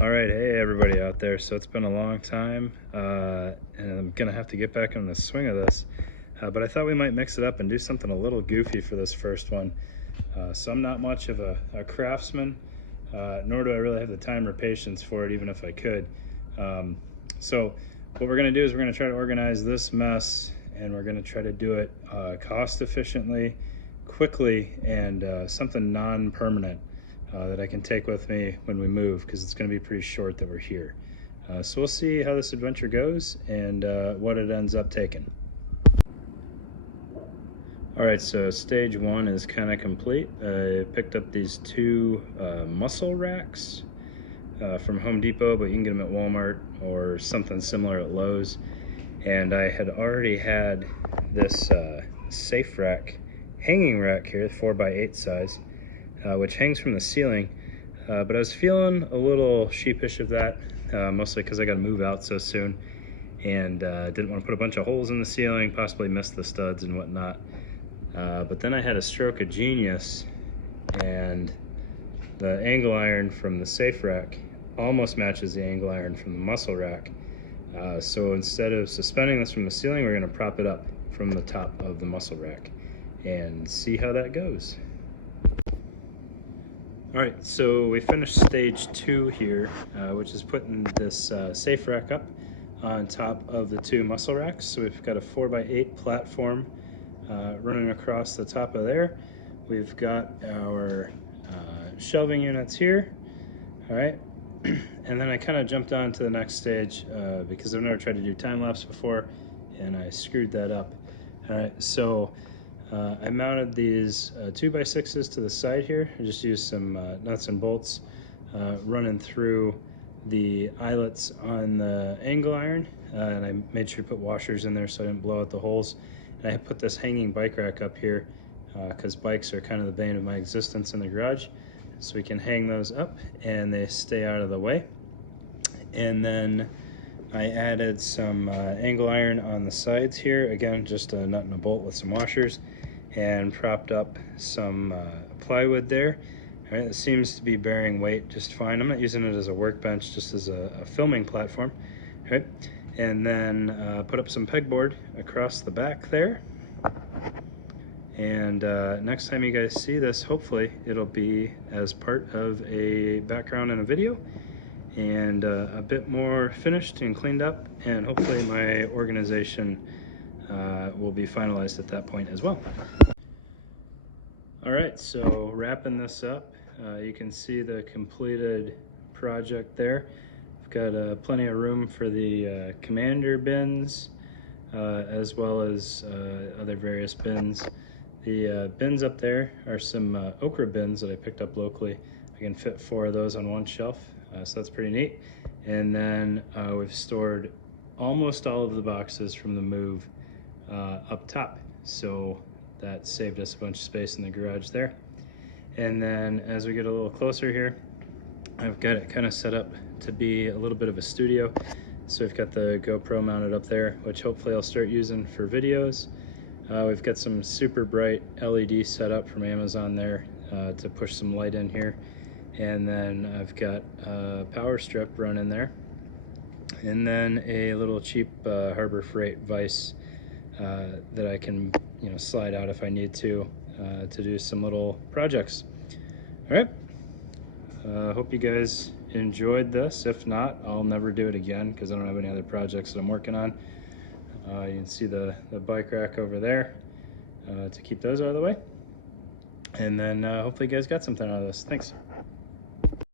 All right, hey everybody out there. So it's been a long time, and I'm gonna have to get back on the swing of this. But I thought we might mix it up and do something a little goofy for this first one. So I'm not much of a craftsman, nor do I really have the time or patience for it, even if I could. So what we're gonna do is we're gonna try to organize this mess, and we're gonna try to do it cost efficiently, quickly, and something non-permanent. That I can take with me when we move, because it's going to be pretty short that we're here. So we'll see how this adventure goes and what it ends up taking. All right, so stage one is kind of complete. I picked up these two muscle racks from Home Depot, but you can get them at Walmart or something similar at Lowe's. And I had already had this safe rack, hanging rack here, 4x8 size. Which hangs from the ceiling, but I was feeling a little sheepish of that, mostly because I got to move out so soon, and didn't want to put a bunch of holes in the ceiling, possibly miss the studs and whatnot. But then I had a stroke of genius, and the angle iron from the safe rack almost matches the angle iron from the muscle rack. So instead of suspending this from the ceiling, we're going to prop it up from the top of the muscle rack and see how that goes. All right, so we finished stage two here, which is putting this safe rack up on top of the two muscle racks. So we've got a 4x8 platform running across the top of there. We've got our shelving units here. All right, and then I kind of jumped on to the next stage because I've never tried to do time lapse before, and I screwed that up. All right, so I mounted these 2x6s to the side here. I just used some nuts and bolts running through the eyelets on the angle iron, and I made sure to put washers in there so I didn't blow out the holes. And I put this hanging bike rack up here because bikes are kind of the bane of my existence in the garage. So we can hang those up and they stay out of the way. And then I added some angle iron on the sides here. Again, just a nut and a bolt with some washers, and propped up some plywood there. All right, it seems to be bearing weight just fine. I'm not using it as a workbench, just as a filming platform. All right, and then put up some pegboard across the back there. And next time you guys see this, hopefully it'll be as part of a background in a video, and a bit more finished and cleaned up, and hopefully my organization will be finalized at that point as well. All right, so wrapping this up, you can see the completed project there. I've got plenty of room for the commander bins, as well as other various bins. The bins up there are some okra bins that I picked up locally. I can fit 4 of those on one shelf, so that's pretty neat. And then we've stored almost all of the boxes from the move up top, so that saved us a bunch of space in the garage there. And then as we get a little closer here, I've got it kind of set up to be a little bit of a studio. So we've got the GoPro mounted up there, which hopefully I'll start using for videos. We've got some super bright LED set up from Amazon there to push some light in here. And then I've got a power strip running there. And then a little cheap Harbor Freight vise that I can, slide out if I need to do some little projects. All right, hope you guys enjoyed this. If not, I'll never do it again because I don't have any other projects that I'm working on. You can see the bike rack over there to keep those out of the way. And then hopefully you guys got something out of this. Thanks.